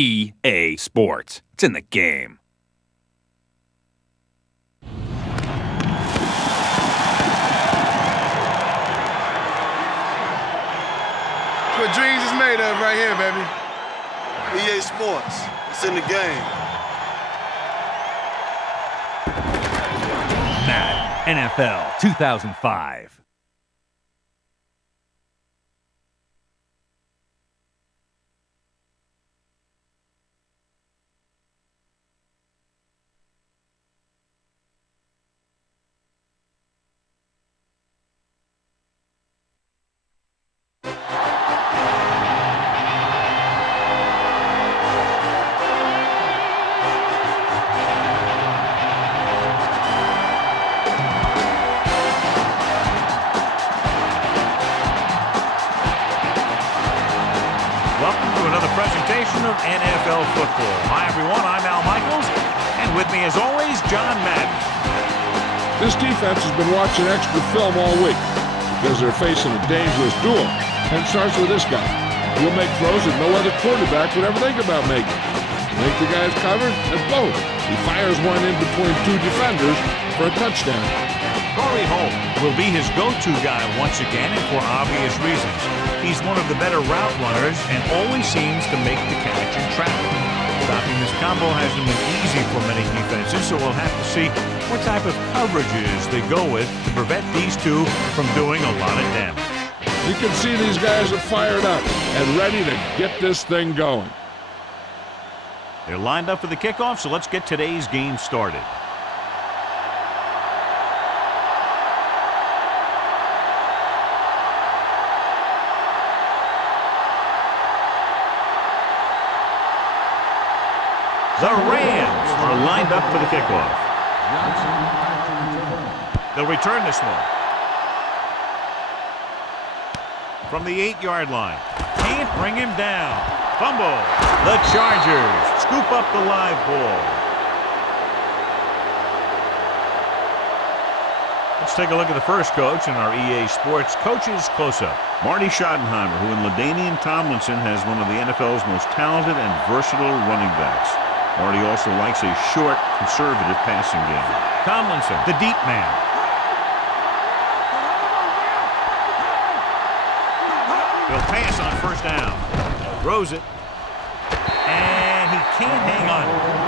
EA Sports. It's in the game. What dreams is made of right here, baby. EA Sports. It's in the game. Madden NFL 2005. Presentation of NFL football. Hi, everyone. I'm Al Michaels, and with me, as always, John Madden. This defense has been watching extra film all week because they're facing a dangerous duel. And it starts with this guy. He'll make throws that no other quarterback would ever think about making. Think the guy's covered? That's both. He fires one in between two defenders for a touchdown. Corey Holt will be his go-to guy once again, and for obvious reasons. He's one of the better route runners and always seems to make the catch in traffic. Stopping this combo hasn't been easy for many defenses, so we'll have to see what type of coverages they go with to prevent these two from doing a lot of damage. You can see these guys are fired up and ready to get this thing going. They're lined up for the kickoff, so let's get today's game started. The Rams are lined up for the kickoff. They'll return this one. From the 8-yard line. Can't bring him down. Fumble. The Chargers scoop up the live ball. Let's take a look at the first coach in our EA Sports Coaches Close-Up. Marty Schottenheimer, who in LaDainian Tomlinson has one of the NFL's most talented and versatile running backs. Marty also likes a short, conservative passing game. Tomlinson, the deep man. He'll pass on first down. Throws it. And he can't hang on.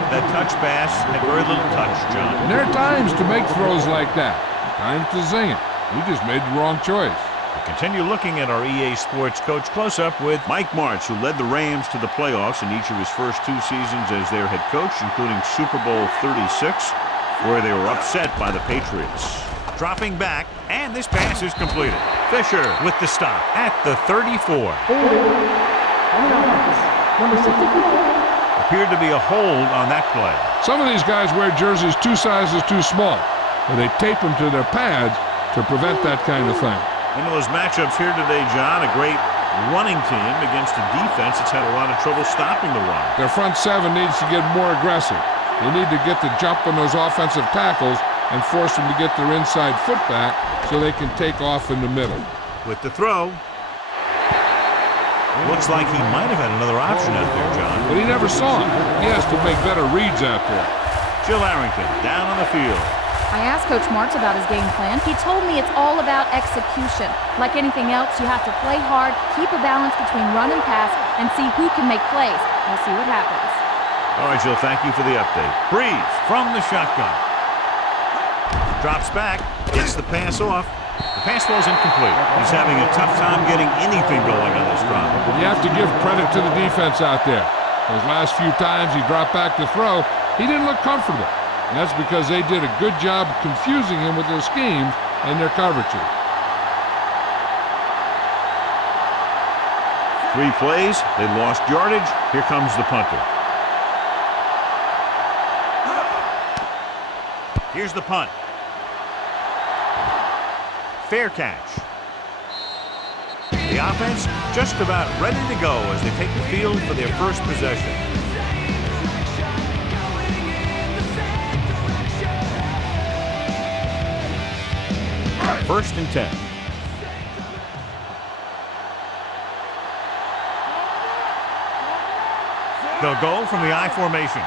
That touch pass had very little touch, John. And there are times to make throws like that. Times to zing it. He just made the wrong choice. We continue looking at our EA Sports Coach Close-Up with Mike Martz, who led the Rams to the playoffs in each of his first 2 seasons as their head coach, including Super Bowl 36, where they were upset by the Patriots. Dropping back, and this pass is completed. Fisher with the stop at the 34. Appeared to be a hold on that play. Some of these guys wear jerseys 2 sizes too small, and they tape them to their pads to prevent that kind of thing. One of those matchups here today, John, a great running team against a defense that's had a lot of trouble stopping the run. Their front 7 needs to get more aggressive. They need to get the jump on those offensive tackles and force them to get their inside foot back so they can take off in the middle. With the throw. Looks like he might have had another option out there, John. But he never saw it. He has to make better reads out there. Jill Arrington down on the field. I asked Coach Martz about his game plan. He told me it's all about execution. Like anything else, you have to play hard, keep a balance between run and pass, and see who can make plays. We'll see what happens. All right, Jill, thank you for the update. Breeze from the shotgun. Drops back, gets the pass off. The pass ball's incomplete. He's having a tough time getting anything going on this drive. But you have to give credit to the defense out there. Those last few times he dropped back to throw, he didn't look comfortable. And that's because they did a good job confusing him with their schemes and their coverages. 3 plays, they lost yardage. Here comes the punter. Here's the punt. Fair catch. The offense just about ready to go as they take the field for their first possession. First and 10. They'll go from the I formation.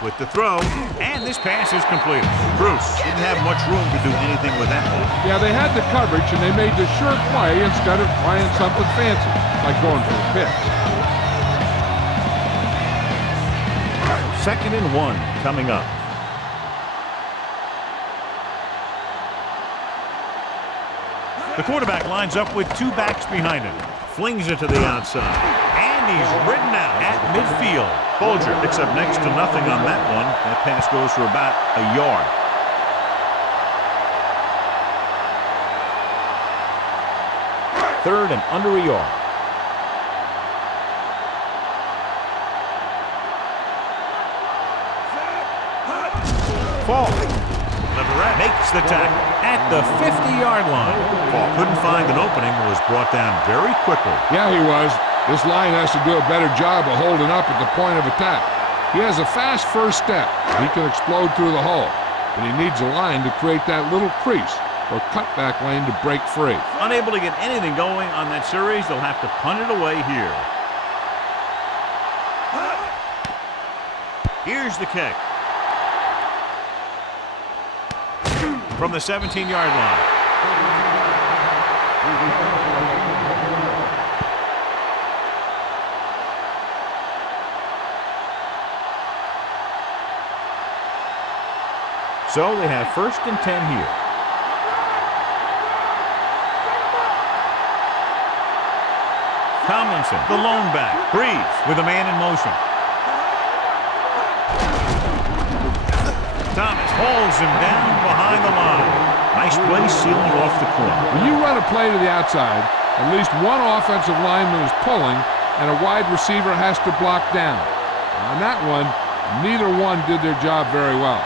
With the throw, and this pass is completed. Bruce didn't have much room to do anything with that ball. Yeah, they had the coverage, and they made the sure play instead of trying something fancy, like going for a pitch. 2nd and 1 coming up. The quarterback lines up with 2 backs behind him. Flings it to the outside. And he's ridden out at midfield. Folger picks up next to nothing on that one. That pass goes for about a yard. Third and under a yard. Fall. Leverett makes the tackle at the 50-yard line. Fall couldn't find an opening and was brought down very quickly. Yeah, he was. This line has to do a better job of holding up at the point of attack. He has a fast first step. He can explode through the hole. But he needs a line to create that little crease or cutback lane to break free. Unable to get anything going on that series, they'll have to punt it away here. Here's the kick. From the 17-yard line. So they have 1st and 10 here. Tomlinson, the lone back, breathes with a man in motion. Thomas holds him down behind the line. Nice play sealing off the corner. When you run a play to the outside, at least one offensive lineman is pulling and a wide receiver has to block down. On that one, neither one did their job very well.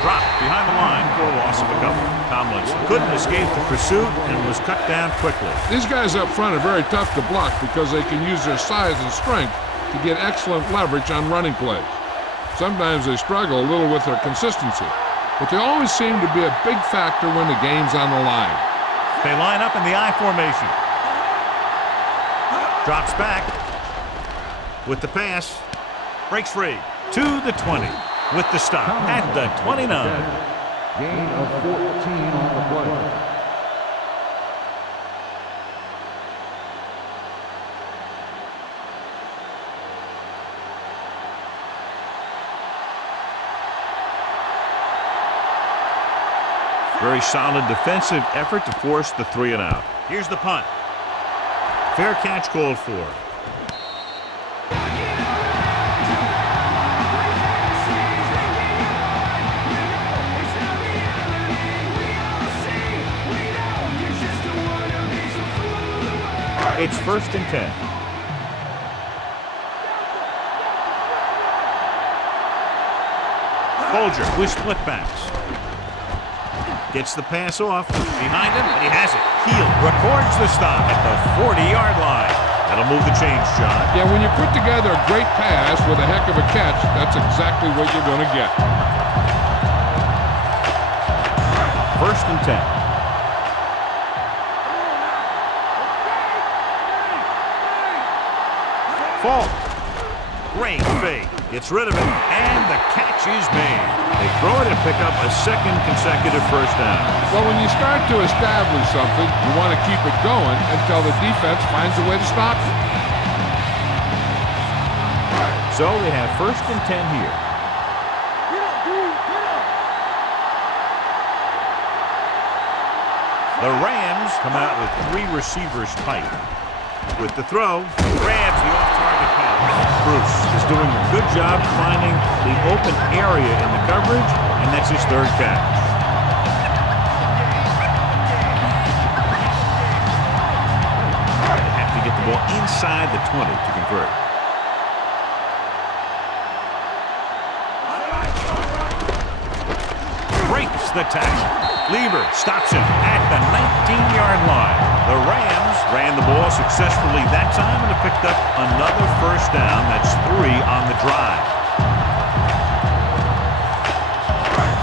Dropped behind the line for a loss of a couple. Tomlinson couldn't escape the pursuit and was cut down quickly. These guys up front are very tough to block because they can use their size and strength to get excellent leverage on running plays. Sometimes they struggle a little with their consistency, but they always seem to be a big factor when the game's on the line. They line up in the I formation. Drops back with the pass. Breaks free to the 20. With the stop at the 29. Gain of 14 on the play. Very solid defensive effort to force the 3 and out. Here's the punt. Fair catch called for. It's 1st and 10. Folger with split backs. Gets the pass off. Behind him, and he has it. Heel records the stop at the 40-yard line. That'll move the chains, John. Yeah, when you put together a great pass with a heck of a catch, that's exactly what you're going to get. 1st and 10. Fall. Great fake. Gets rid of it, and the catch is made. They throw it and pick up a 2nd consecutive first down. Well, when you start to establish something, you want to keep it going until the defense finds a way to stop it. So they have 1st and 10 here. The Rams come out with 3 receivers tight. With the throw, grabs the off-target pass. Bruce is doing a good job finding the open area in the coverage, and that's his 3rd catch. They have to get the ball inside the 20 to convert. Breaks the tackle. Lieber stops him at the 15-yard line. The Rams ran the ball successfully that time and have picked up another first down. That's 3 on the drive.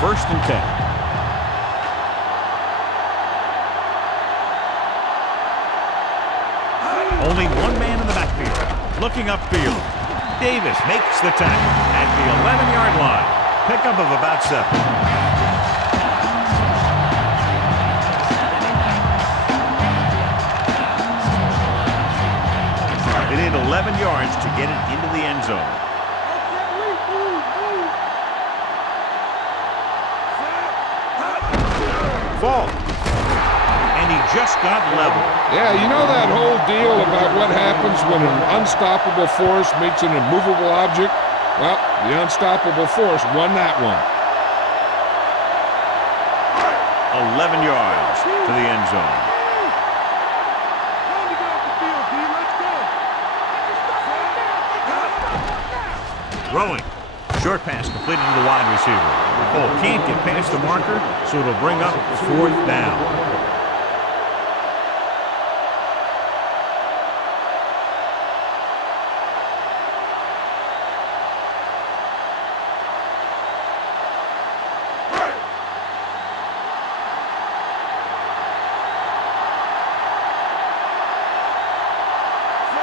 First and 10. Only one man in the backfield. Looking upfield. Davis makes the tackle at the 11-yard line. Pickup of about 7. They need 11 yards to get it into the end zone. Fall. And he just got level. Yeah, you know that whole deal about what happens when an unstoppable force meets an immovable object? Well, the unstoppable force won that one. 11 yards to the end zone. Throwing. Short pass completed to the wide receiver. Cole can't get past the marker, so it'll bring up 4th down.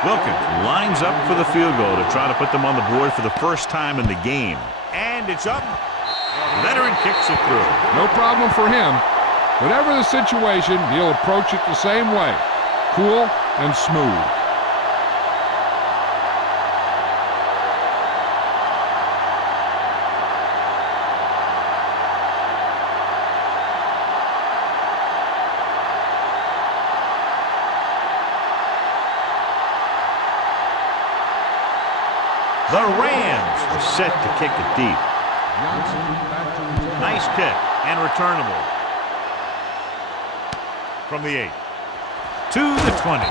Wilkins lines up for the field goal to try to put them on the board for the first time in the game. And it's up. Leonard kicks it through. No problem for him. Whatever the situation, he'll approach it the same way. Cool and smooth. The Rams are set to kick it deep. Nice kick and returnable. From the 8 to the 20.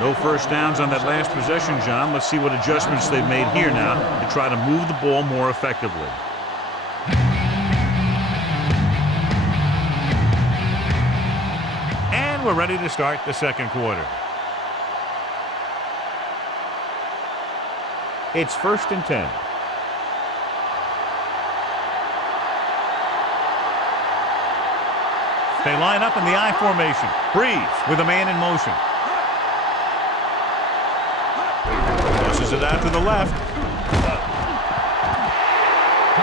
No first downs on that last possession, John. Let's see what adjustments they've made here now to try to move the ball more effectively. And we're ready to start the second quarter. It's 1st and 10. They line up in the I formation. Breeze with a man in motion. Tosses it out to the left.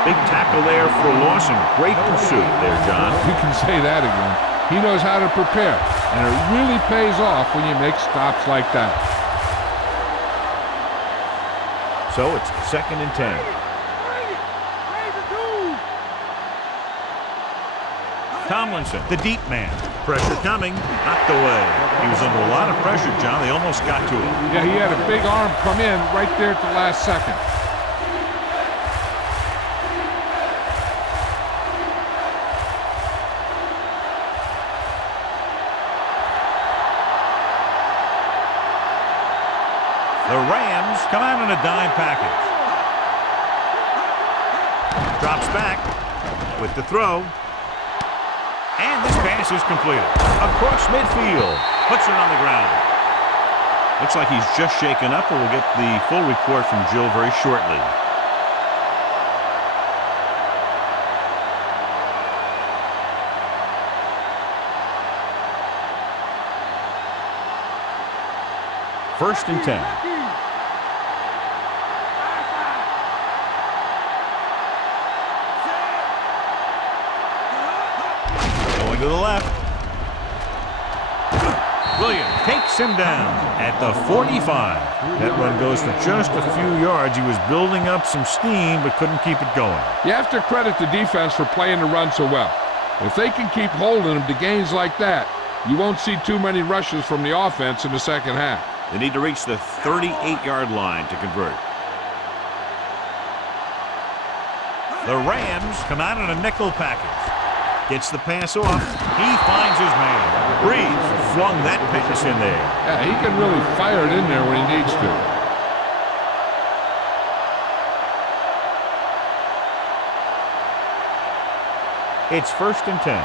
Big tackle there for Lawson. Great pursuit there, John. You can say that again. He knows how to prepare, and it really pays off when you make stops like that. So it's 2nd and 10. Tomlinson, the deep man. Pressure coming, knocked away. He was under a lot of pressure, John. They almost got to him. Yeah, he had a big arm come in right there at the last second. The Rams come out in a dime package. Drops back with the throw. And this pass is completed. Across midfield. Puts it on the ground. Looks like he's just shaken up, and we'll get the full report from Jill very shortly. First and 10. Going to the left. Williams takes him down at the 45. That run goes for just a few yards. He was building up some steam but couldn't keep it going. You have to credit the defense for playing the run so well. If they can keep holding them to gains like that, you won't see too many rushes from the offense in the second half. They need to reach the 38-yard line to convert. The Rams come out in a nickel package. Gets the pass off. He finds his man. Breeze flung that pass in there. Yeah, he can really fire it in there when he needs to. It's 1st and 10.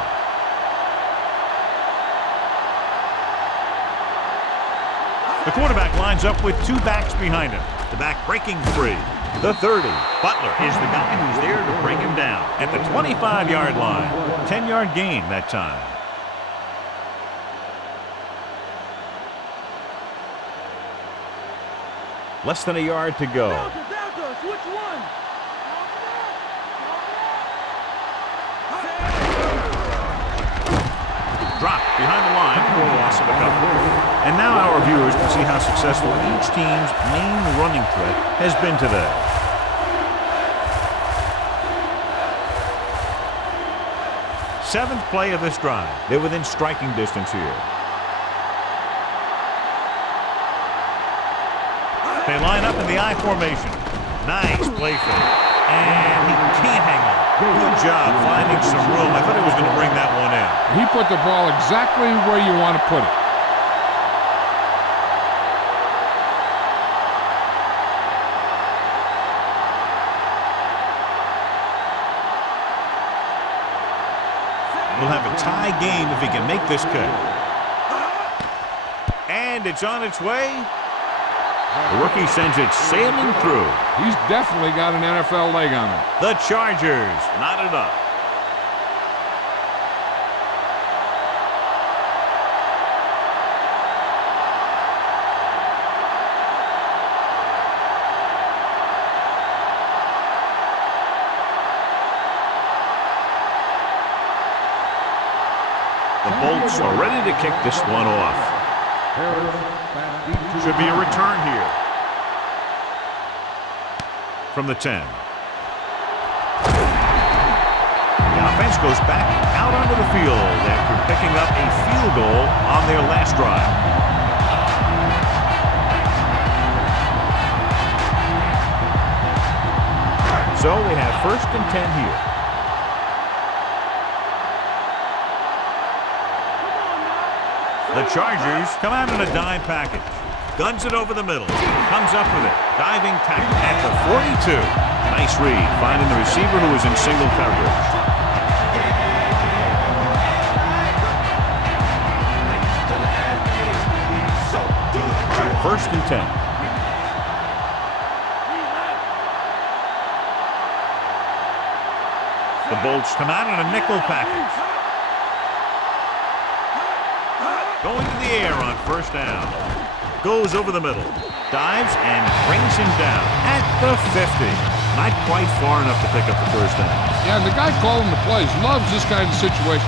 The quarterback lines up with two backs behind him. The back breaking free. The 30. Butler is the guy who's there to bring him down at the 25-yard line. 10-yard gain that time. Less than a yard to go. Drop behind the line for a loss of a couple. And now our viewers can see how successful each team's main running threat has been today. Seventh play of this drive. They're within striking distance here. They line up in the I formation. Nice play fake. And he can't hang on. Good job finding some room. I thought he was going to bring that one in. He put the ball exactly where you want to put it. We'll have a tie game if he can make this cut. And it's on its way. The rookie sends it sailing through. He's definitely got an NFL leg on him. The Chargers knotted up. The Bolts are ready to kick this one off. Should be a return here. From the 10. The offense goes back out onto the field after picking up a field goal on their last drive. So they have 1st and 10 here. The Chargers come out in a dime package. Guns it over the middle. Comes up with it. Diving tackle at the 42. Nice read, finding the receiver who is in single coverage. First and 10. The Bolts come out in a nickel package. Going to the air on 1st down. Goes over the middle. Dives and brings him down at the 50. Not quite far enough to pick up the 1st down. Yeah, and the guy calling the plays loves this kind of situation.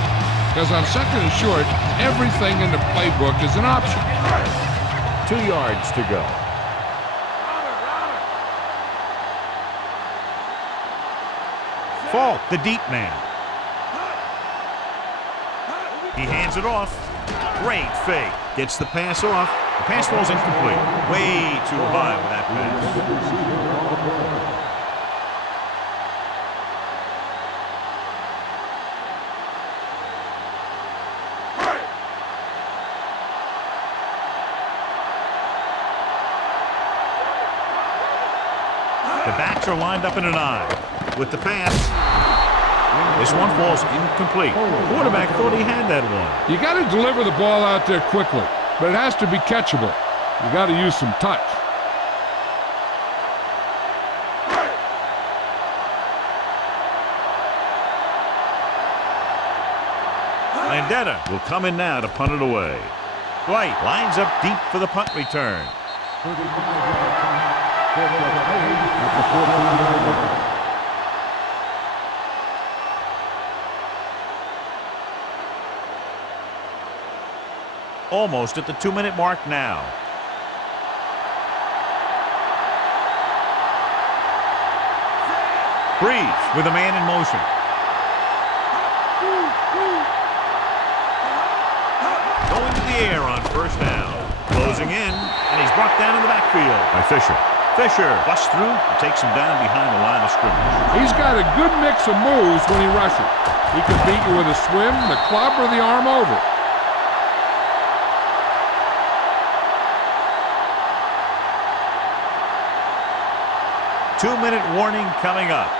Because on 2nd and short, everything in the playbook is an option. 2 yards to go. Falk, the deep man. He hands it off. Great fake. Gets the pass off. The pass falls incomplete. Way too high with that pass. The backs are lined up in an I. With the pass. This one falls incomplete. The quarterback thought he had that one. You got to deliver the ball out there quickly, but it has to be catchable. You got to use some touch. Landetta will come in now to punt it away. Dwight lines up deep for the punt return. Almost at the 2-minute mark now. Breeze with a man in motion. Going to the air on 1st down. Closing in, and he's brought down in the backfield by Fisher. Fisher busts through and takes him down behind the line of scrimmage. He's got a good mix of moves when he rushes. He can beat you with a swim, the club, or the arm over. Two-minute warning coming up.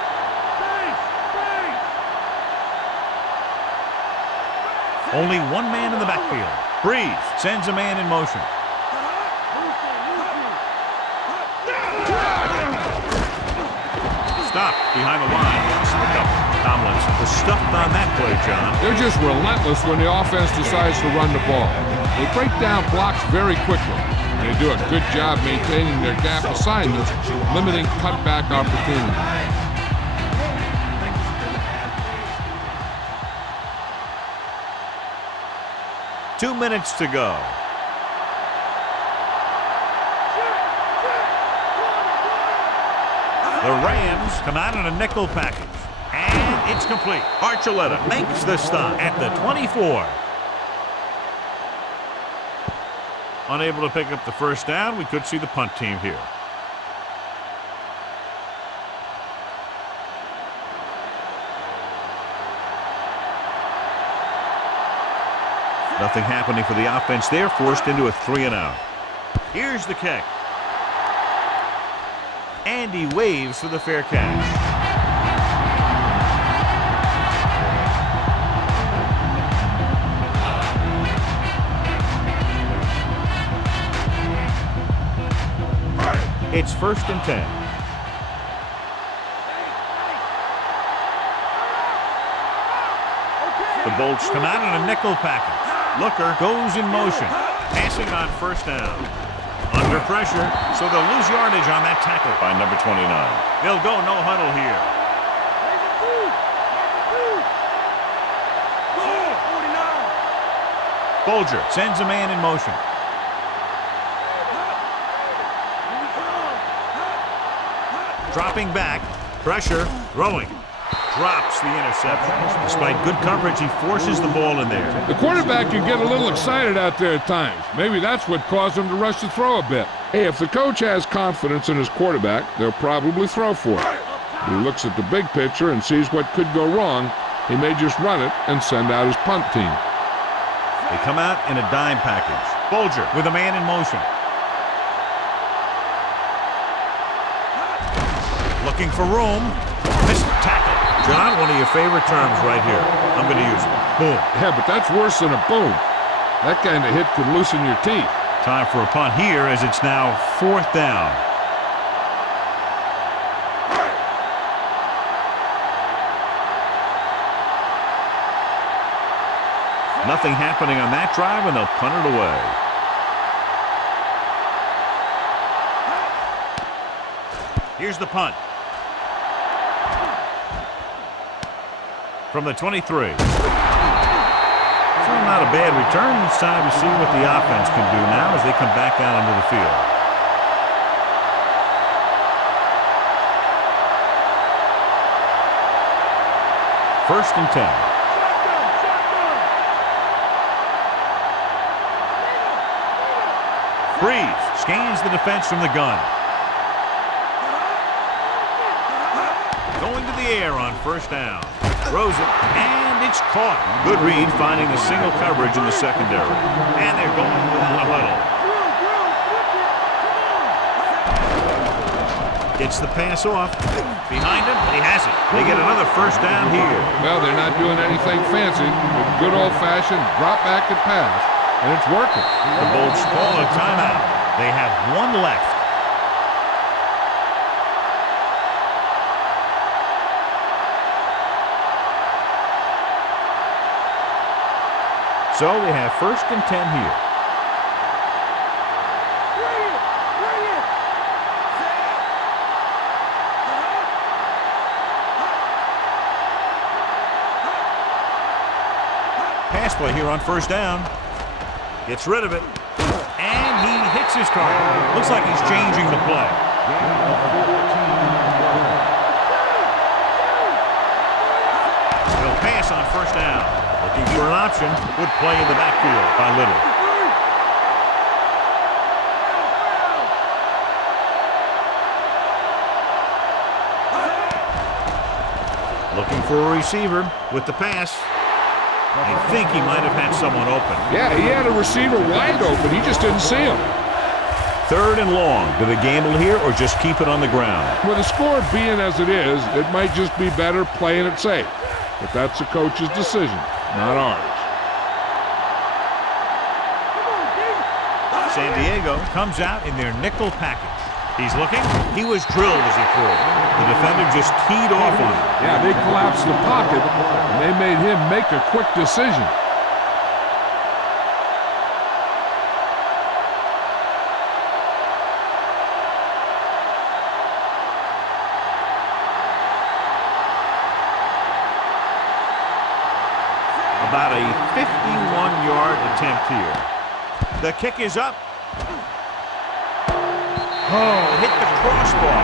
Only one man in the backfield. Breeze sends a man in motion. Behind the line, it's the double. Tomlinson was stuffed on that play, John. They're just relentless when the offense decides to run the ball. They break down blocks very quickly. They do a good job maintaining their gap assignments, limiting cutback opportunities. 2 minutes to go. The Rams come out in a nickel package. And it's complete. Archuleta makes the stop at the 24. Unable to pick up the first down, we could see the punt team here. Nothing happening for the offense there, forced into a 3-and-out. Here's the kick. And he waves for the fair catch. It's 1st and 10. The Bolts come out in a nickel package. Looker goes in motion. Passing on 1st down. Under pressure, so they'll lose yardage on that tackle by number 29. They'll go no huddle here. Bolger sends a man in motion. Dropping back, pressure, throwing. Drops the interception. Despite good coverage, he forces the ball in there. The quarterback can get a little excited out there at times. Maybe that's what caused him to rush the throw a bit. Hey, if the coach has confidence in his quarterback, they'll probably throw for it. He looks at the big picture and sees what could go wrong. He may just run it and send out his punt team. They come out in a dime package. Bolger with a man in motion. Looking for room. Missed tackle. John, one of your favorite terms right here. I'm going to use it. Boom. Yeah, but that's worse than a boom. That kind of hit could loosen your teeth. Time for a punt here as it's now 4th down. Nothing happening on that drive, and they'll punt it away. Here's the punt. From the 23. So not a bad return. It's time to see what the offense can do now as they come back out onto the field. First and 10. Breeze scans the defense from the gun. Going to the air on 1st down. Throws it, and it's caught. Good read, finding the single coverage in the secondary. And they're going without a huddle. Gets the pass off. Behind him, and he has it. They get another 1st down here. Well, they're not doing anything fancy. But good old-fashioned drop back and pass, and it's working. The Bolts call a timeout. They have 1 left. So we have 1st and 10 here. Pass play here on 1st down. Gets rid of it. And he hits his target. Looks like he's changing the play. He'll pass on 1st down. Looking for an option. Good play in the backfield by Little. Looking for a receiver with the pass. I think he might have had someone open. Yeah, he had a receiver wide open. He just didn't see him. 3rd and long. Do they gamble here or just keep it on the ground? With the score being as it is, it might just be better playing it safe. But that's the coach's decision, not ours. San Diego comes out in their nickel package. He's looking. He was drilled as he threw. The defender just teed off on him. Yeah, they collapsed the pocket, and they made him make a quick decision. About a 51-yard attempt here. The kick is up. Oh, hit the crossbar.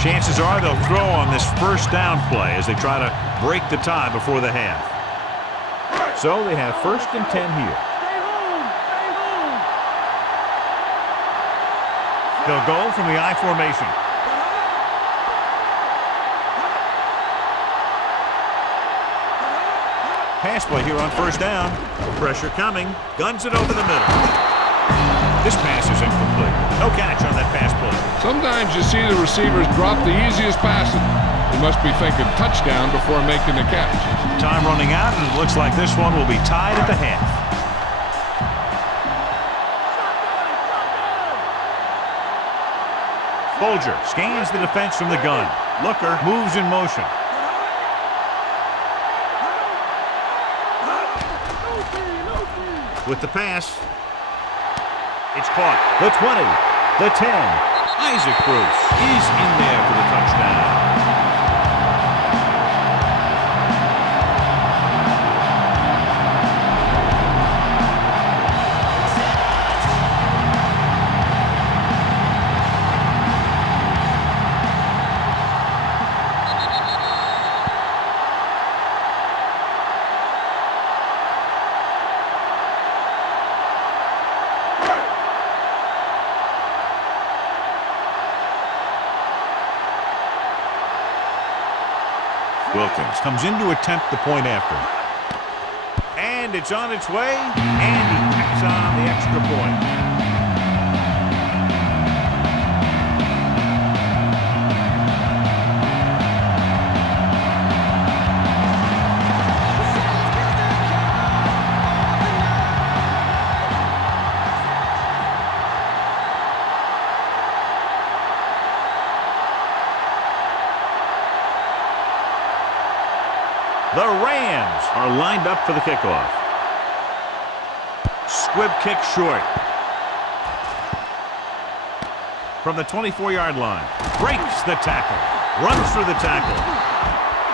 Chances are they'll throw on this first down play as they try to break the tie before the half. So they have 1st and 10 here. They'll go from the I formation. Pass play here on 1st down. Pressure coming. Guns it over the middle. This pass is incomplete. No catch on that pass play. Sometimes you see the receivers drop the easiest passes. They must be thinking touchdown before making the catch. Time running out, and it looks like this one will be tied at the half. Bolger scans the defense from the gun. Looker moves in motion. With the pass, it's caught. The 20, the 10. Isaac Bruce is in there for the touchdown. Wilkins comes in to attempt the point after. And it's on its way, and he tacks on the extra point. The Rams are lined up for the kickoff. Squib kick short. From the 24-yard line. Breaks the tackle. Runs through the tackle.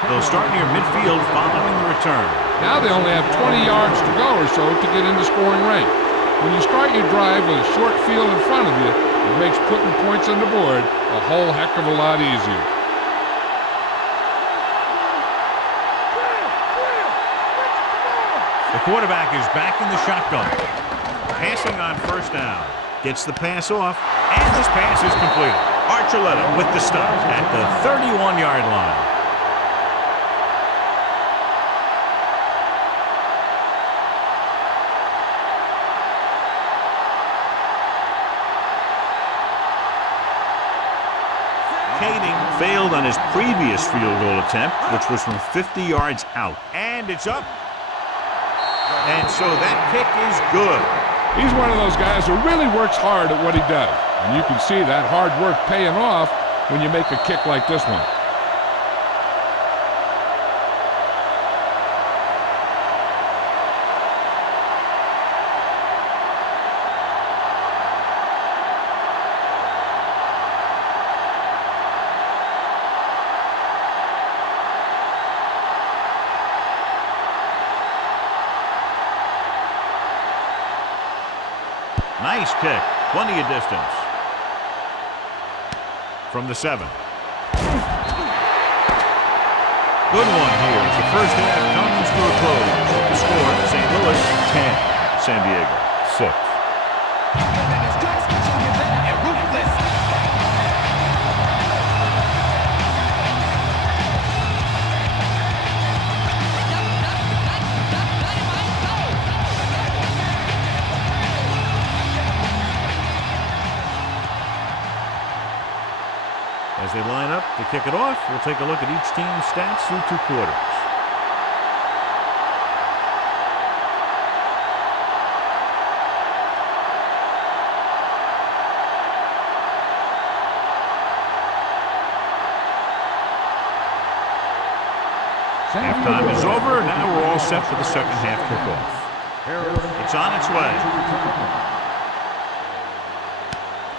They'll start near midfield following the return. Now they only have 20 yards to go or so to get into scoring range. When you start your drive with a short field in front of you, it makes putting points on the board a whole heck of a lot easier. The quarterback is back in the shotgun. Passing on 1st down. Gets the pass off, and this pass is completed. Archuleta with the stop at the 31-yard line. Kading failed on his previous field goal attempt, which was from 50 yards out. And it's up. And so that kick is good. He's one of those guys who really works hard at what he does. And you can see that hard work paying off when you make a kick like this one. Nice kick. Plenty of distance. From the 7. Good one here as the first half comes to a close. The score, St. Louis 10, San Diego 6. As they line up to kick it off, we'll take a look at each team's stats through 2 quarters. Halftime is over. Now we're all set for the second half kickoff. It's on its way.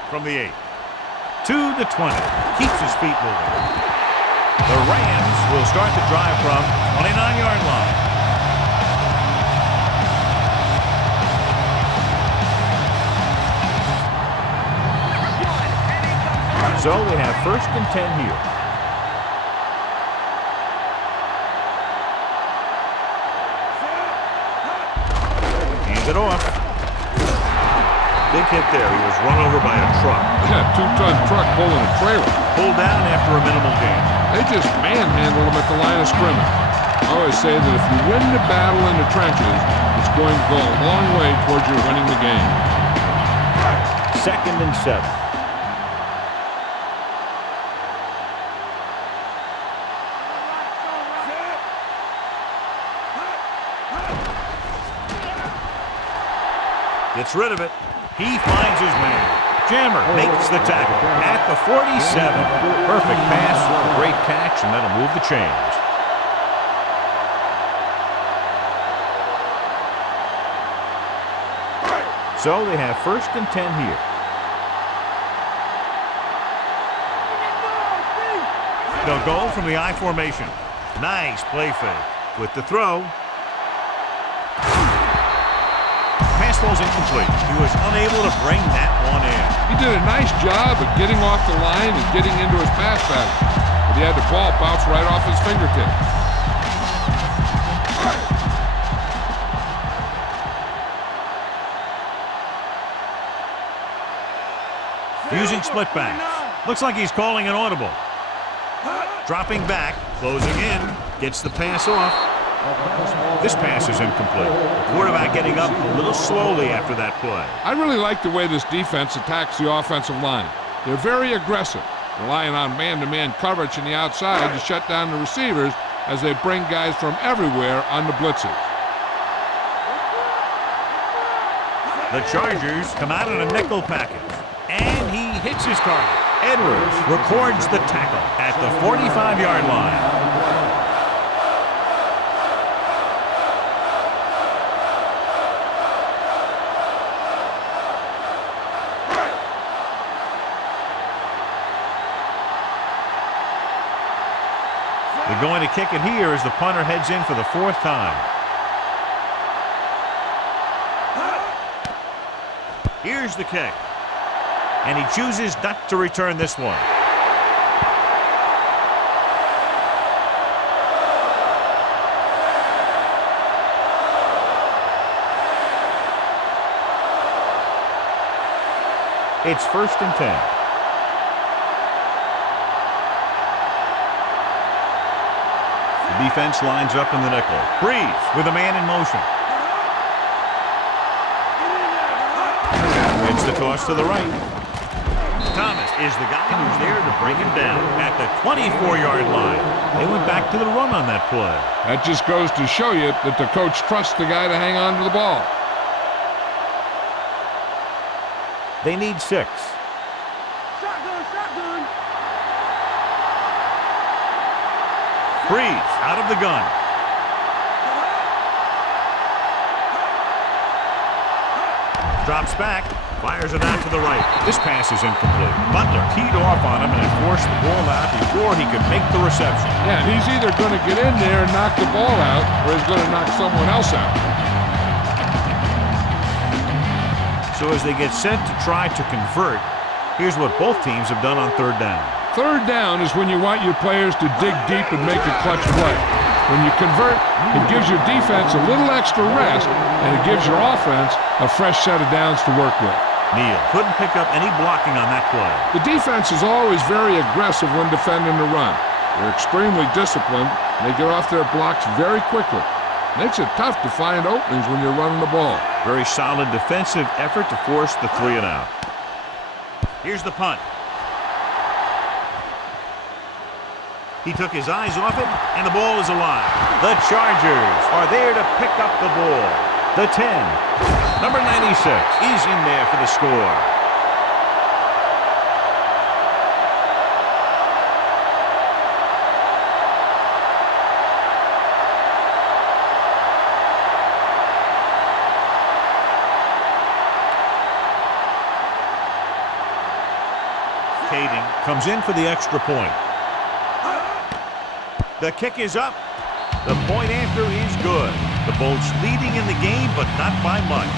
From the 8 to the 20. Keeps his feet moving. The Rams will start the drive from 29-yard line. So they have 1st and 10 here. It off. Big hit there. He was run over by a truck. Yeah, 2-ton truck pulling a trailer. Pulled down after a minimal gain. They just manhandled him at the line of scrimmage. I always say that if you win the battle in the trenches, it's going to go a long way towards your winning the game. 2nd and 7. Gets rid of it. He finds his man. Jammer makes the tackle at the 47. Perfect pass, great catch, and that'll move the chains. So they have 1st and 10 here. They'll go from the I formation. Nice play fake. With the throw. Pass falls incomplete. He was unable to bring that one in. He did a nice job of getting off the line and getting into his pass pattern. But he had the ball bounce right off his fingertips. Using split backs. Looks like he's calling an audible. Dropping back, closing in, gets the pass off. This pass is incomplete. The quarterback getting up a little slowly after that play. I really like the way this defense attacks the offensive line. They're very aggressive, relying on man-to-man coverage on the outside to shut down the receivers as they bring guys from everywhere on the blitzes. The Chargers come out in a nickel package, and he hits his target. Edwards records the tackle at the 45-yard line. They're going to kick it here as the punter heads in for the 4th time. Here's the kick. And he chooses not to return this one. It's 1st and 10. Defense lines up in the nickel. Breeze with a man in motion. It's the toss to the right. Thomas is the guy who's there to bring him down at the 24-yard line. They went back to the run on that play. That just goes to show you that the coach trusts the guy to hang on to the ball. They need 6. Breeze out of the gun. Drops back, fires it out to the right. This pass is incomplete. Butler teed off on him and had forced the ball out before he could make the reception. Yeah, he's either going to get in there and knock the ball out, or he's going to knock someone else out. So as they get set to try to convert, here's what both teams have done on 3rd down. 3rd down is when you want your players to dig deep and make a clutch play. When you convert, it gives your defense a little extra rest, and it gives your offense a fresh set of downs to work with. Neal couldn't pick up any blocking on that play. The defense is always very aggressive when defending the run. They're extremely disciplined, and they get off their blocks very quickly. Makes it tough to find openings when you're running the ball. Very solid defensive effort to force the 3 and out. Here's the punt. He took his eyes off it, and the ball is alive. The Chargers are there to pick up the ball. The 10. Number 96 is in there for the score. Comes in for the extra point. The kick is up. The point after is good. The Bolts leading in the game, but not by much.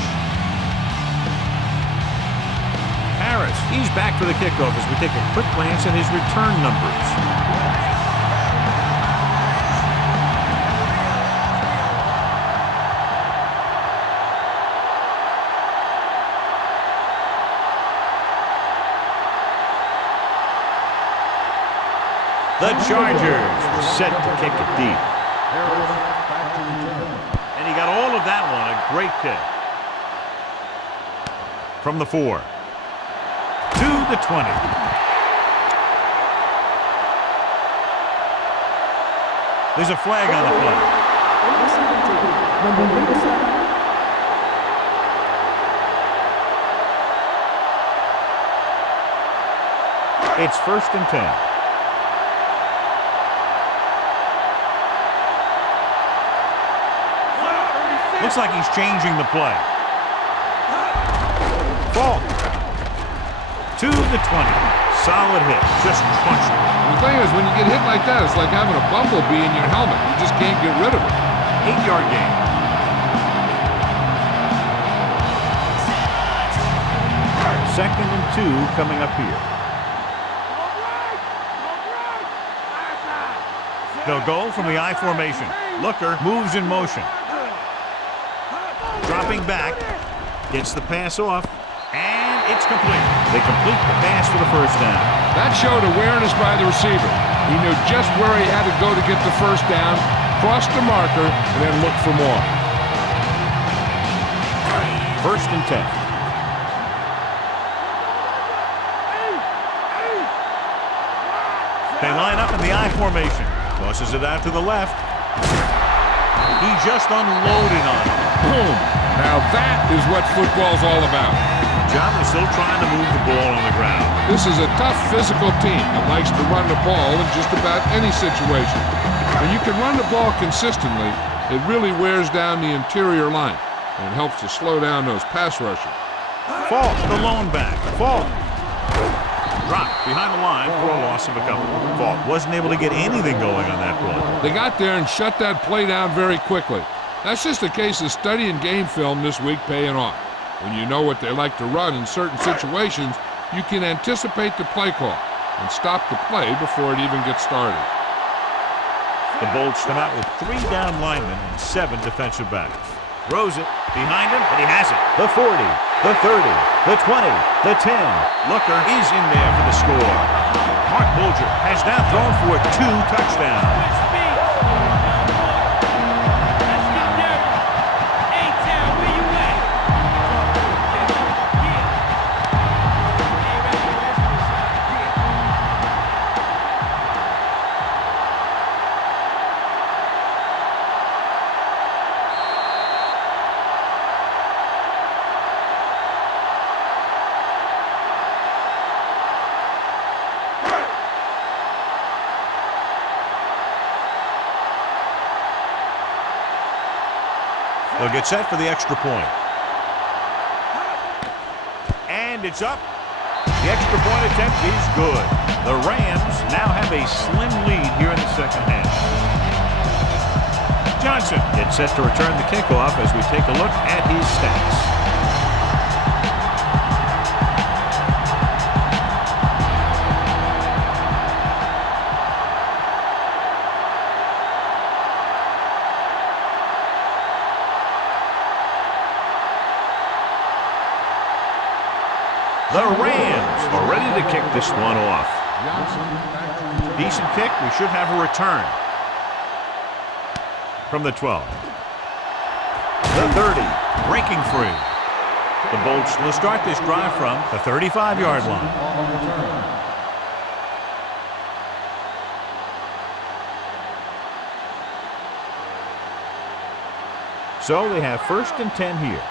Harris, he's back for the kickoff as we take a quick glance at his return numbers. The Chargers set to kick it deep. And he got all of that one. A great kick. From the 4. To the 20. There's a flag on the play. It's 1st and 10. Looks like he's changing the play. Ball. To the 20. Solid hit. Just crunched it. The thing is, when you get hit like that, it's like having a bumblebee in your helmet. You just can't get rid of it. 8-yard gain. Second and 2 coming up here. They'll go from the I formation. Looker moves in motion. Dropping back, gets the pass off, and it's complete. They complete the pass for the first down. That showed awareness by the receiver. He knew just where he had to go to get the first down, crossed the marker, and then looked for more. 1st and 10. They line up in the I formation. Tosses it out to the left. He just unloaded on it. Boom. Now that is what football's all about. John is still trying to move the ball on the ground. This is a tough physical team that likes to run the ball in just about any situation. When you can run the ball consistently, it really wears down the interior line, and it helps to slow down those pass rushers. Fault, the lone back. Fault. Drop behind the line for a loss of a couple. Fault wasn't able to get anything going on that play. They got there and shut that play down very quickly. That's just a case of studying game film this week paying off. When you know what they like to run in certain situations, you can anticipate the play call and stop the play before it even gets started. The Bolts come out with 3 down linemen and 7 defensive backs. Throws it behind him, and he has it. The 40, the 30, the 20, the 10. Looker is in there for the score. Mark Bulger has now thrown for 2 touchdowns. They'll get set for the extra point. And it's up. The extra point attempt is good. The Rams now have a slim lead here in the second half. Johnson gets set to return the kickoff as we take a look at his stats. The Rams are ready to kick this one off. Decent kick. We should have a return. From the 12. The 30. Breaking free. The Bolts will start this drive from the 35-yard line. So they have 1st and 10 here.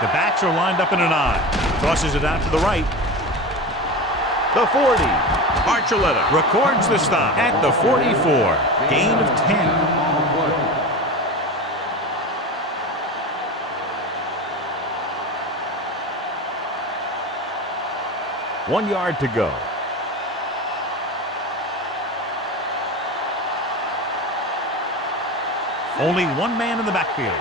The backs are lined up in an I. Tosses it out to the right. The 40. Archuleta records the stop at the 44. Gain of 10. 1 yard to go. Only one man in the backfield.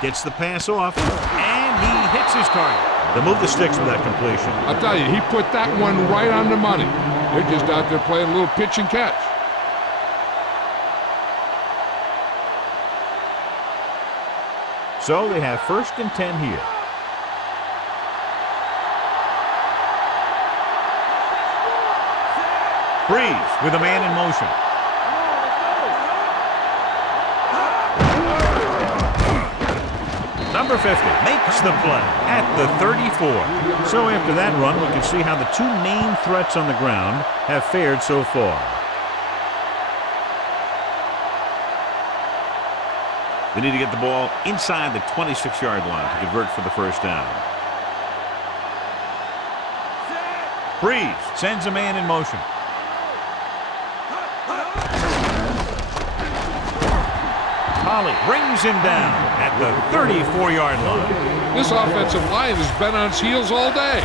Gets the pass off, and he hits his target. They'll move the sticks with that completion. I'll tell you, he put that one right on the money. They're just out there playing a little pitch and catch. So they have 1st and 10 here. Breeze with a man in motion. Number 50 makes the play at the 34. So after that run, we can see how the two main threats on the ground have fared so far. They need to get the ball inside the 26-yard line to convert for the 1st down. Breeze sends a man in motion. Holly brings him down at the 34-yard line. This offensive line has been on its heels all day.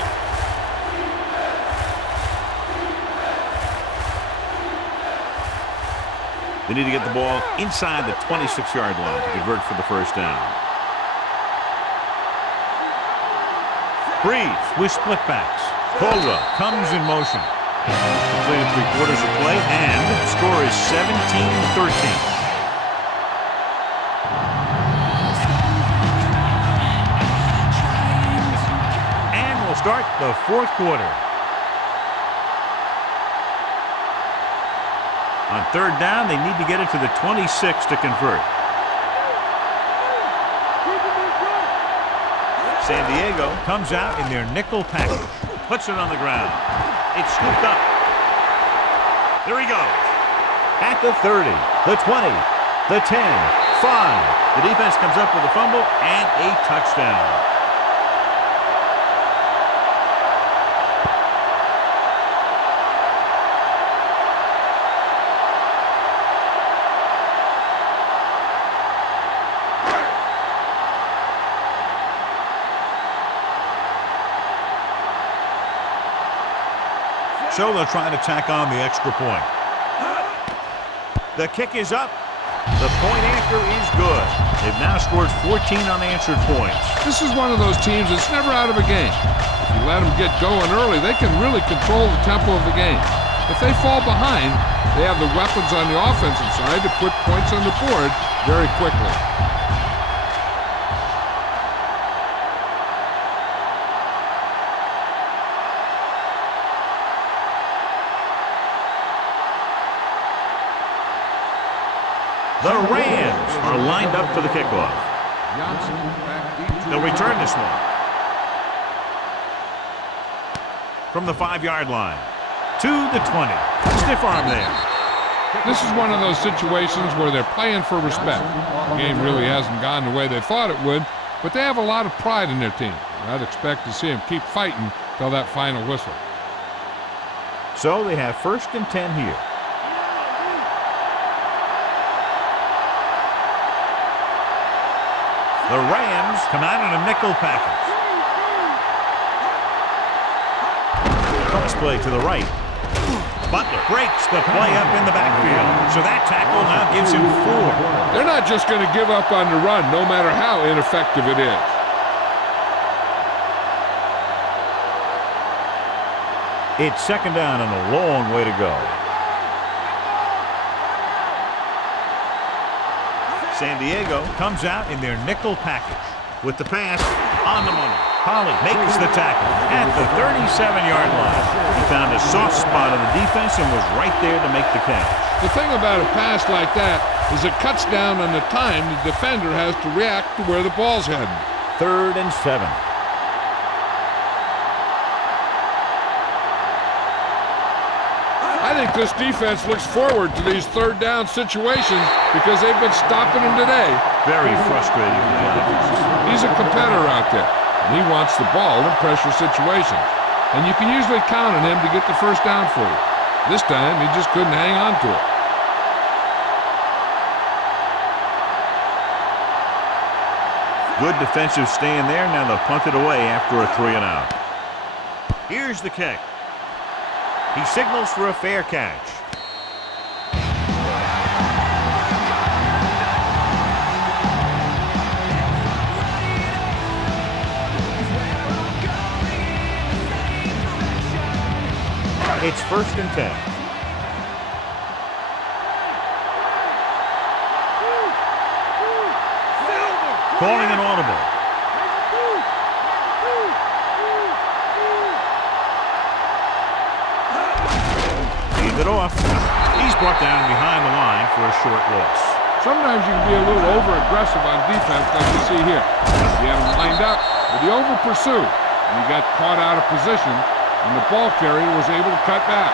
They need to get the ball inside the 26-yard line to convert for the 1st down. Breeze with split backs. Caldwell comes in motion. Completed 3/4 of play, and the score is 17-13. Start the 4th quarter. On 3rd down, they need to get it to the 26 to convert. San Diego comes out in their nickel package. Puts it on the ground. It's scooped up. There he goes. At the 30, the 20, the 10, 5. The defense comes up with a fumble and a touchdown. So they'll try to tack on the extra point. The kick is up. The point after is good. They've now scored 14 unanswered points. This is one of those teams that's never out of a game. If you let them get going early, they can really control the tempo of the game. If they fall behind, they have the weapons on the offensive side to put points on the board very quickly. The Rams are lined up for the kickoff. They'll return this one. From the 5-yard line to the 20. Stiff arm there. This is one of those situations where they're playing for respect. The game really hasn't gone the way they thought it would, but they have a lot of pride in their team. I'd expect to see them keep fighting till that final whistle. So they have 1st and 10 here. The Rams come out in a nickel package. Cross play to the right. Butler breaks the play up in the backfield. So that tackle now gives him 4. They're not just going to give up on the run, no matter how ineffective it is. It's 2nd down and a long way to go. San Diego comes out in their nickel package with the pass on the money. Holly makes the tackle at the 37-yard line. He found a soft spot on the defense and was right there to make the catch. The thing about a pass like that is it cuts down on the time the defender has to react to where the ball's heading. 3rd and 7. I think this defense looks forward to these third down situations because they've been stopping them today. Very frustrating for the offense. He's a competitor out there, and he wants the ball in pressure situations. And you can usually count on him to get the first down for you. This time, he just couldn't hang on to it. Good defensive stand there. Now they'll punt it away after a 3-and-out. Here's the kick. He signals for a fair catch. It's 1st and 10. Calling an audible. Leave it off. He's brought down behind the line for a short loss. Sometimes you can be a little over-aggressive on defense like you see here. He had him lined up, but he over-pursued, and he got caught out of position, and the ball carrier was able to cut back.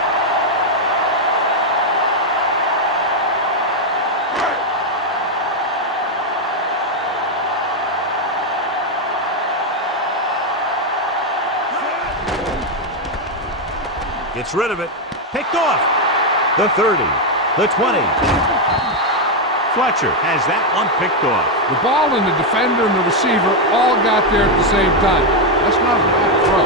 Gets rid of it. Picked off. The 30. The 20. Fletcher has that one picked off. The ball and the defender and the receiver all got there at the same time. That's not a bad throw.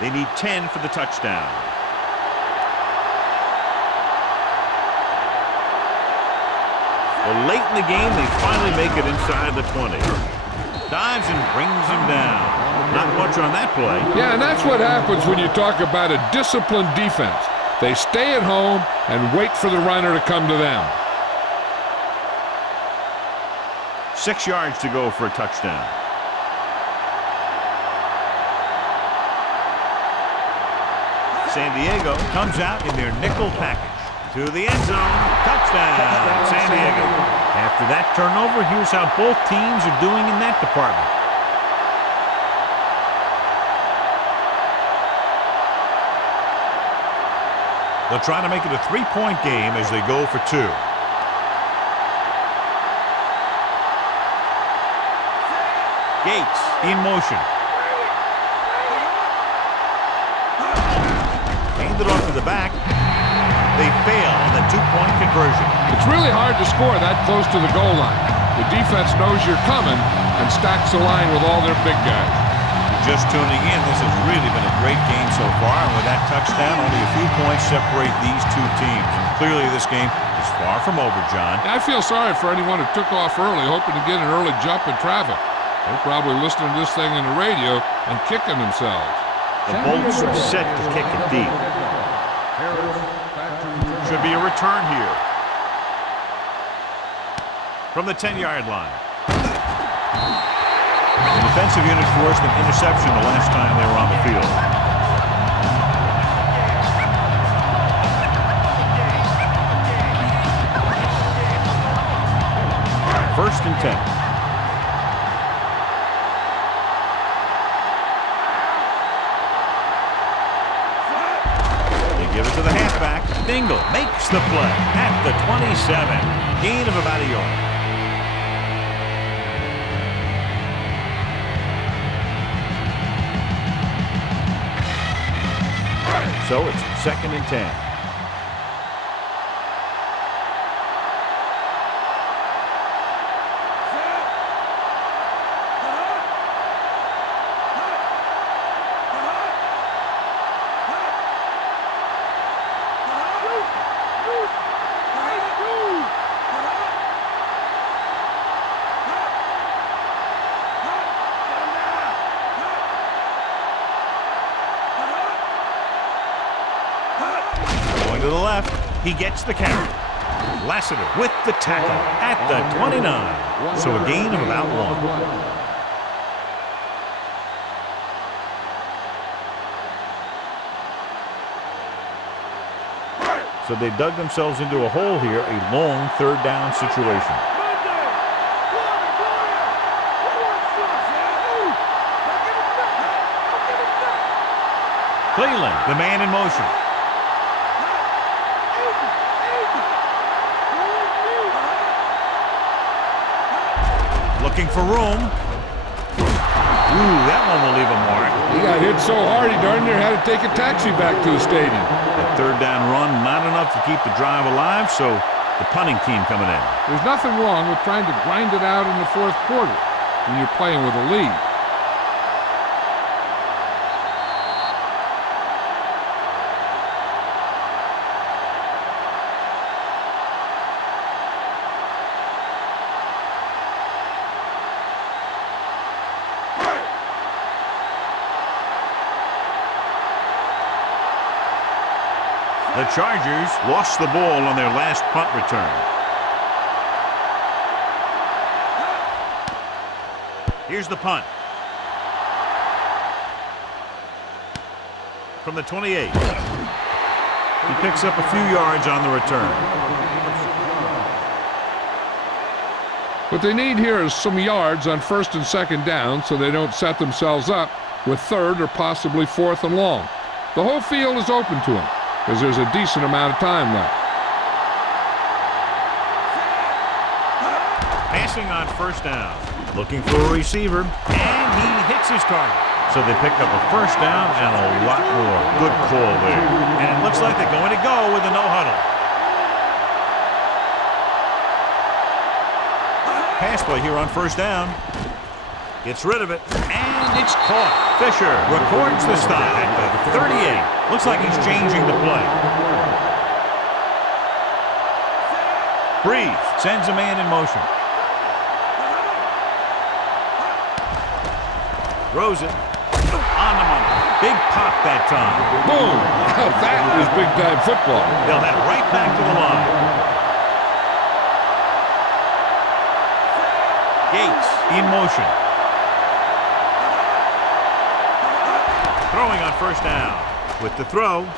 They need 10 for the touchdown. Well, late in the game, they finally make it inside the 20. Dives and brings him down. Not much on that play. Yeah, and that's what happens when you talk about a disciplined defense. They stay at home and wait for the runner to come to them. 6 yards to go for a touchdown. San Diego comes out in their nickel package. To the end zone. Touchdown, San Diego. After that turnover, here's how both teams are doing in that department. They'll try to make it a 3-point game as they go for 2. Gates in motion. Handed off to the back. They fail on the 2-point conversion. It's really hard to score that close to the goal line. The defense knows you're coming and stacks the line with all their big guys. Just tuning in, this has really been a great game so far, and with that touchdown, only a few points separate these two teams. And clearly this game is far from over, John. I feel sorry for anyone who took off early, hoping to get an early jump in traffic. They're probably listening to this thing on the radio and kicking themselves. The Bolts are set to kick it deep. Should be a return here. From the 10-yard line. The defensive unit forced an interception the last time they were on the field. First and 10. Give it to the halfback. Dingle makes the play at the 27. Gain of about a yard. So it's 2nd and 10. To the left, he gets the carry. Lassiter with the tackle at the 29. So a gain of about 1. So they dug themselves into a hole here, a long third down situation. Cleveland, the man in motion. Looking for room. Ooh, that one will leave a mark. He got hit so hard he darn near had to take a taxi back to the stadium. That third down run, not enough to keep the drive alive, so the punting team coming in. There's nothing wrong with trying to grind it out in the fourth quarter when you're playing with a lead. The Chargers lost the ball on their last punt return. Here's the punt. From the 28. He picks up a few yards on the return. What they need here is some yards on first and second down so they don't set themselves up with third or possibly fourth and long. The whole field is open to them, because there's a decent amount of time left. Passing on first down. Looking for a receiver, and he hits his target. So they pick up a first down and a lot more. Good call there. And it looks like they're going to go with a no-huddle. Pass play here on first down. Gets rid of it, and it's caught. Fisher records the stop at the 38. Looks like he's changing the play. Breeze sends a man in motion. Throws it. On the money. Big pop that time. Boom! Now that is big-time football. They'll head right back to the line. Gates in motion. Throwing on first down. With the throw.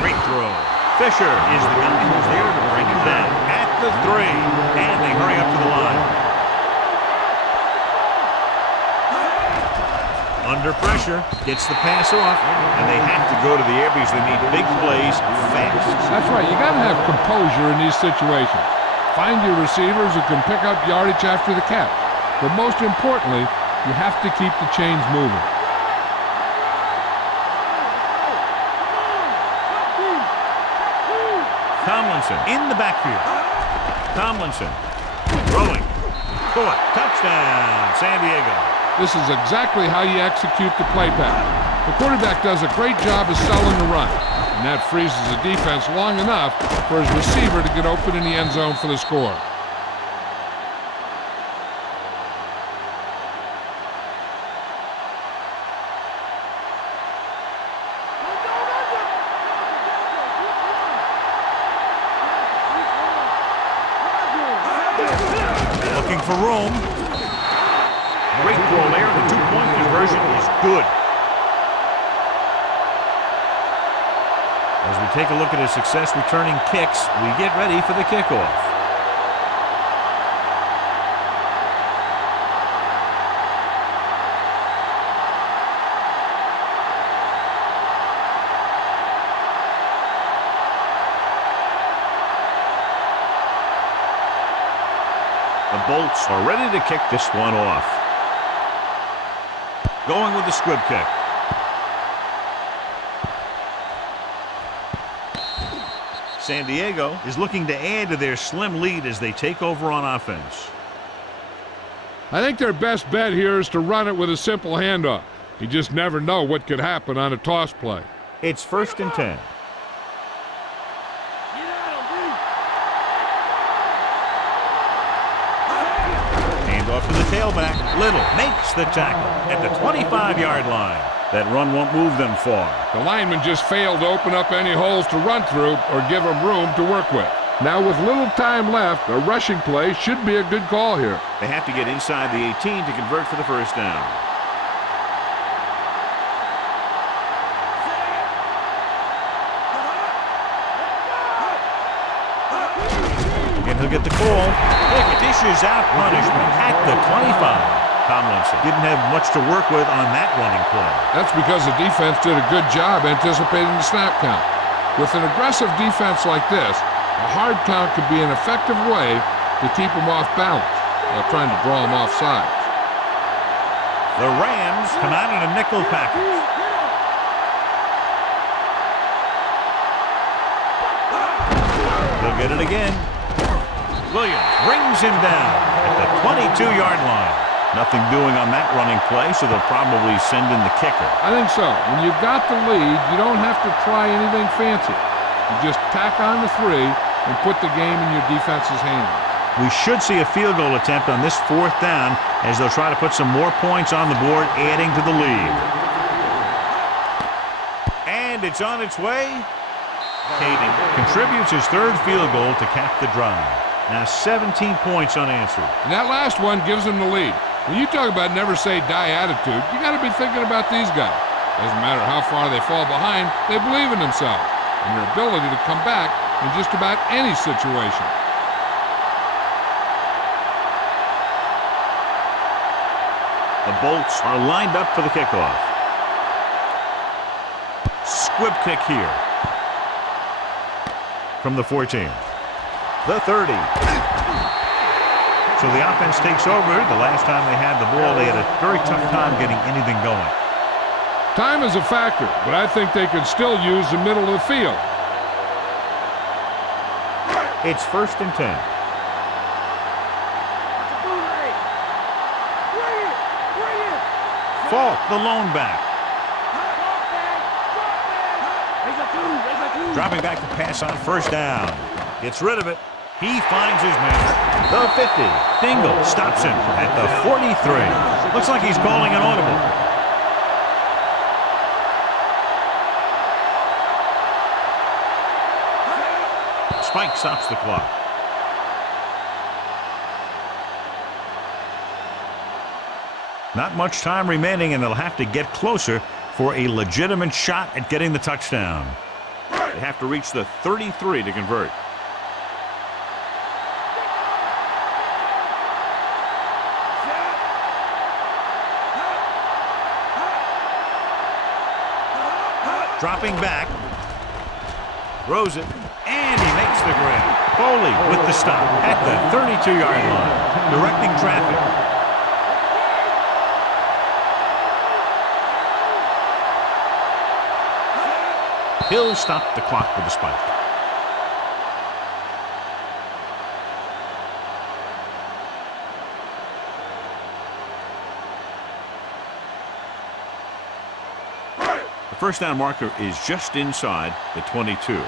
Great throw. Fisher is the guy who's there to bring it down at the 3. And they hurry up to the line. Under pressure, gets the pass off, and they have to go to the air because they need big plays fast. That's right. You got to have composure in these situations. Find your receivers who can pick up yardage after the catch. But most importantly, you have to keep the chains moving. Tomlinson in the backfield. Tomlinson throwing. Caught. Touchdown, San Diego. This is exactly how you execute the play pattern. The quarterback does a great job of selling the run, and that freezes the defense long enough for his receiver to get open in the end zone for the score. Looking for room. Great throw there. The two-point conversion is good. As we take a look at his success returning kicks, we get ready for the kickoff. The Bolts are ready to kick this one off. Going with the squib kick. San Diego is looking to add to their slim lead as they take over on offense. I think their best bet here is to run it with a simple handoff. You just never know what could happen on a toss play. It's 1st and 10. Off to the tailback. Little makes the tackle at the 25-yard line. That run won't move them far. The lineman just failed to open up any holes to run through or give them room to work with. Now with little time left, a rushing play should be a good call here. They have to get inside the 18 to convert for the first down. He'll get the call. Dishes out punishment at the 25. Tomlinson didn't have much to work with on that running play. That's because the defense did a good job anticipating the snap count. With an aggressive defense like this, a hard count could be an effective way to keep them off balance while trying to draw them off sides. The Rams come out in a nickel package. They'll get it again. Williams brings him down at the 22-yard line. Nothing doing on that running play, so they'll probably send in the kicker. I think so. When you've got the lead, you don't have to try anything fancy. You just tack on the 3 and put the game in your defense's hands. We should see a field goal attempt on this 4th down as they'll try to put some more points on the board, adding to the lead. And it's on its way. Caden contributes his 3rd field goal to cap the drive. Now 17 points unanswered. And that last one gives them the lead. When you talk about never say die attitude, you got to be thinking about these guys. Doesn't matter how far they fall behind, they believe in themselves and their ability to come back in just about any situation. The Bolts are lined up for the kickoff. Squib kick here. From the 14. The 30. So the offense takes over. The last time they had the ball, they had a very tough time getting anything going. Time is a factor, but I think they could still use the middle of the field. It's 1st and 10. Falk, the lone back. Dropping back to pass on 1st down. Gets rid of it. He finds his man. The 50. Dingle stops him at the 43. Looks like he's calling an audible. Spike stops the clock. Not much time remaining, and they'll have to get closer for a legitimate shot at getting the touchdown. They have to reach the 33 to convert. Dropping back. Throws it. And he makes the grab. Foley with the stop at the 32-yard line. Directing traffic. He'll stop the clock with a spike. The 1st down marker is just inside the 22.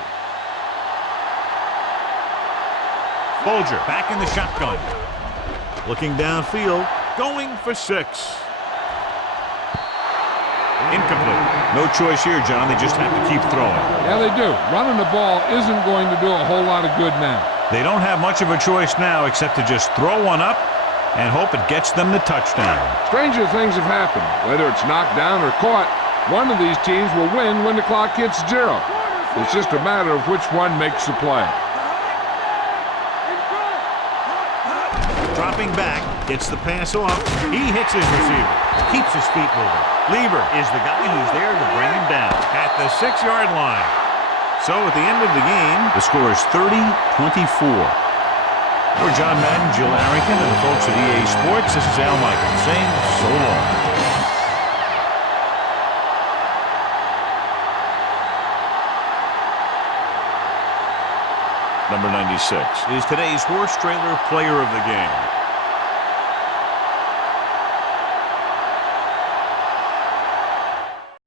Bolger back in the shotgun. Looking downfield, going for 6. Incomplete. No choice here, John. They just have to keep throwing. Yeah, they do. Running the ball isn't going to do a whole lot of good now. They don't have much of a choice now except to just throw one up and hope it gets them the touchdown. Stranger things have happened. Whether it's knocked down or caught, one of these teams will win when the clock hits 0. It's just a matter of which one makes the play. Dropping back, gets the pass off. He hits his receiver. Keeps his feet moving. Lieber is the guy who's there to bring him down at the 6-yard line. So at the end of the game, the score is 30-24. For John Madden, Jill Arrington, and the folks at EA Sports, this is Al Michaels saying so long. Number 96 is today's horse trailer player of the game.